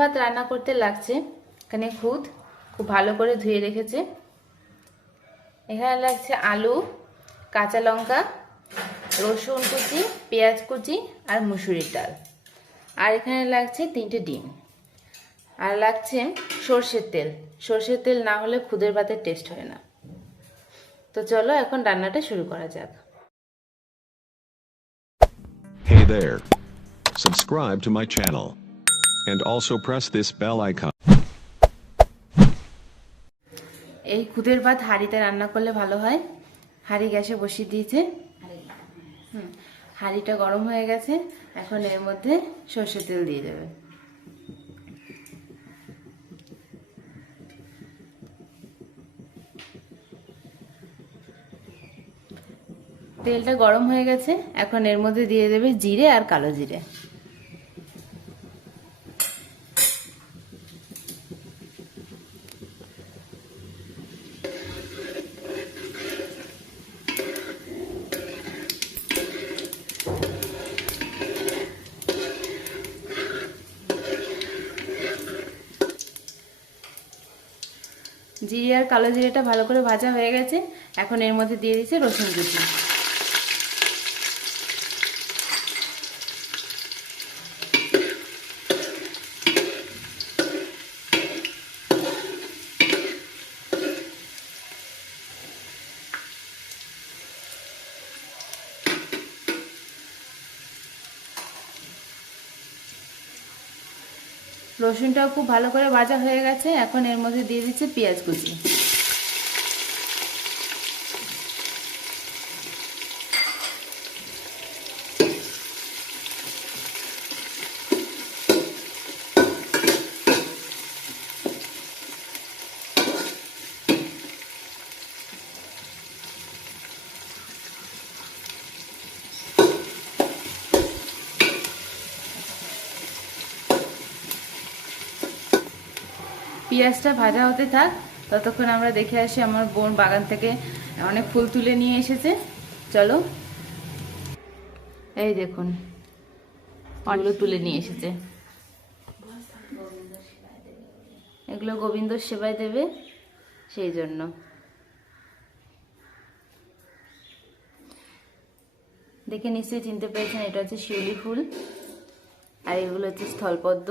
ভাত রান্না করতে লাগছে। এখানে খুদ খুব ভালো করে ধুয়ে রেখেছে। এখানে লাগছে আলু, কাঁচা লঙ্কা, রসুন কুচি, পেঁয়াজ কুচি আর মুসুরির ডাল। আর এখানে লাগছে তিনটে ডিম। আর লাগছে সর্ষের তেল। সর্ষের তেল না হলে খুদের ভাতের টেস্ট হয় না। তো চলো এখন রান্নাটা শুরু করা যাক। Hey there. Subscribe to my channel. And also press this bell icon. এই খুদের ভাত হাঁড়িতে রান্না করলে ভালো হয়? হাঁড়ি গ্যাসে বসিয়ে দিয়েছে। হাঁড়িটা গরম হয়ে গেছে। এখন এর মধ্যে সর্ষের তেল দিয়ে দেবে। তেলটা গরম হয়ে গেছে। এখন এর মধ্যে দিয়ে দেবে জিরে আর কালো জিরে। জিরে আর কালো জিরেটা ভালো করে ভাজা হয়ে গেছে। এখন এর মধ্যে দিয়ে দিচ্ছি রসুন কুচি। রসুনটাও খুব ভালো করে ভাজা হয়ে গেছে। এখন এর মধ্যে দিয়ে দিচ্ছে পেঁয়াজ কুচি। পেঁয়াজটা ভাজা হতে থাক, ততক্ষণ আমরা দেখে আসি আমার বোন বাগান থেকে অনেক ফুল তুলে নিয়ে এসেছে। চলো। এই দেখুন, অনেকগুলো তুলে নিয়ে এসেছে। এগুলো গোবিন্দ সেবায় দেবে, সেই জন্য। দেখে নিশ্চয়ই চিনতে পেরেছেন, এটা হচ্ছে শিউলি ফুল, আর এগুলো হচ্ছে স্থলপদ্ম।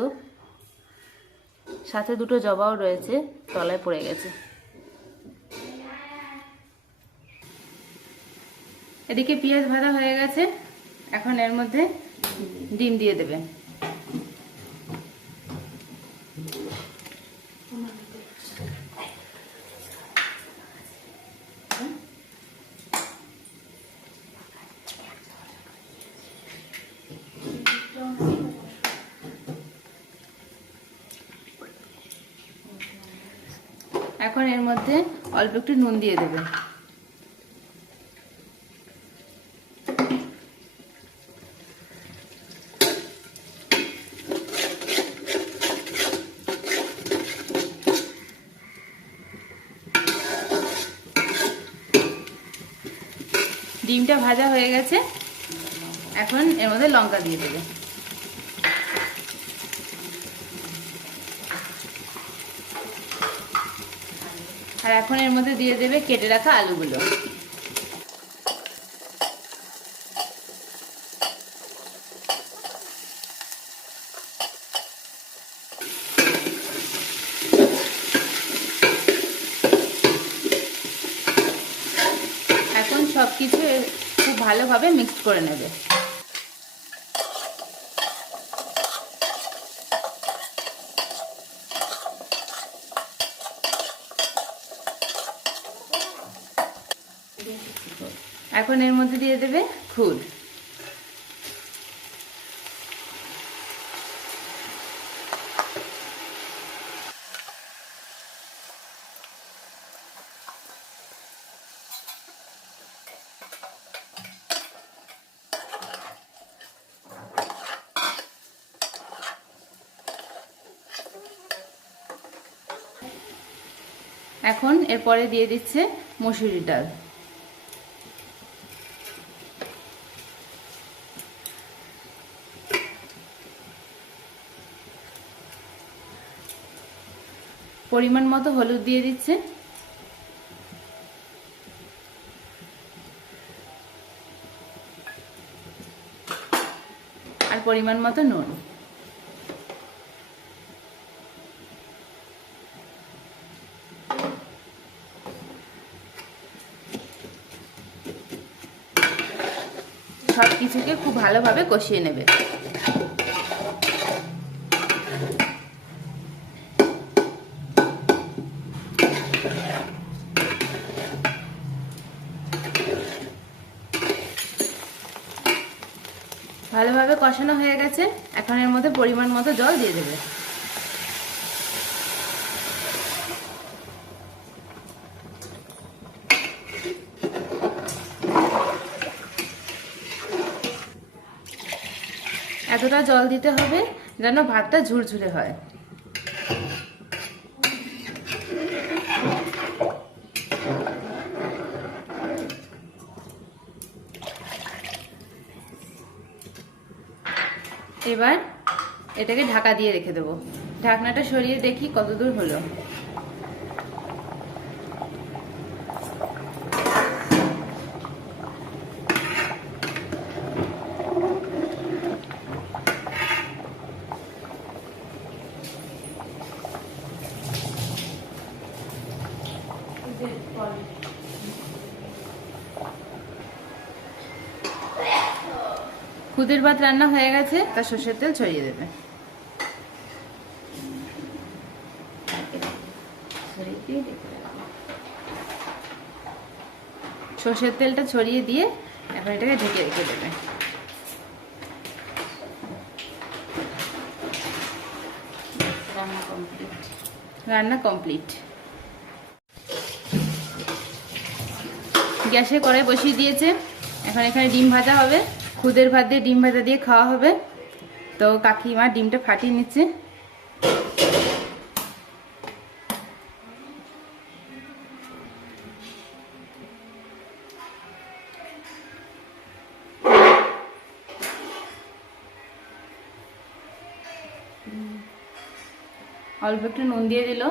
সাথে দুটো জবাও রয়েছে, তলায় পড়ে গেছে। এদিকে পেঁয়াজ ভাজা হয়ে গেছে, এখন এর মধ্যে ডিম দিয়ে দেবে। এখন এর মধ্যে অল্প একটু নুন দিয়ে দেবে। ডিমটা ভাজা হয়ে গেছে। এখন এর মধ্যে লঙ্কা দিয়ে দেবে। আর এখন এর মধ্যে দিয়ে দেবে কেটে রাখা আলুগুলো। এখন সব কিছু খুব ভালোভাবে মিক্স করে নেবে। এখন এর মধ্যে দিয়ে দেবে খুদ এখন এরপরে দিয়ে দিচ্ছে মসুরির ডাল। পরিমাণ মতো হলুদ দিয়ে দিচ্ছে আর পরিমাণ মতো নুন। সব কিছুকে খুব ভালোভাবে কষিয়ে নেবে। ভালোভাবে কষানো হয়ে গেছে। এখন এর মধ্যে পরিমাণ মতো জল দিয়ে দেবে। এতটা জল দিতে হবে যেন ভাতটা ঝুরঝুরে হয়। এবার এটাকে ঢাকা দিয়ে রেখে দেবো। ঢাকনাটা সরিয়ে দেখি কতদূর হলো। খুদের ভাত রান্না হয়ে গেছে, তা সর্ষের তেল ছড়িয়ে দেবে। সর্ষের তেলটা ছড়িয়ে দিয়ে এখন এটাকে ঢেকে রেখে দেবে। রান্না কমপ্লিট। গ্যাসে কড়াই বসিয়ে দিয়েছে, এখন এখানে ডিম ভাজা হবে। খুদের ভাত দিয়ে, ডিম ভাজা দিয়ে খাওয়া হবে। তো কাকিমা ডিমটা ফাটিয়ে নিচ্ছে। অল্প একটু নুন দিয়ে দিল।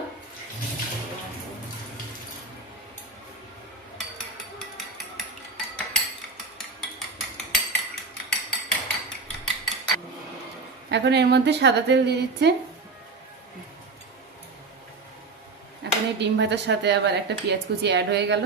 এখন এর মধ্যে সাদা তেল দিয়ে দিচ্ছে। এখন এই ডিম ভাতার সাথে আবার একটা পেঁয়াজ কুচি অ্যাড হয়ে গেল।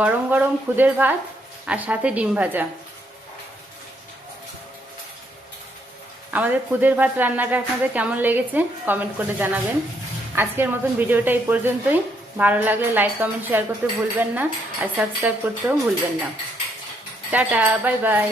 গরম গরম খুদের ভাত আর সাথে ডিম ভাজা। আমাদের খুদের ভাত রান্নাটা আপনাদের কেমন লেগেছে কমেন্ট করে জানাবেন। আজকের মতন ভিডিওটা এই পর্যন্তই। ভালো লাগলে লাইক কমেন্ট শেয়ার করতে ভুলবেন না আর সাবস্ক্রাইব করতেও ভুলবেন না। Tata bye bye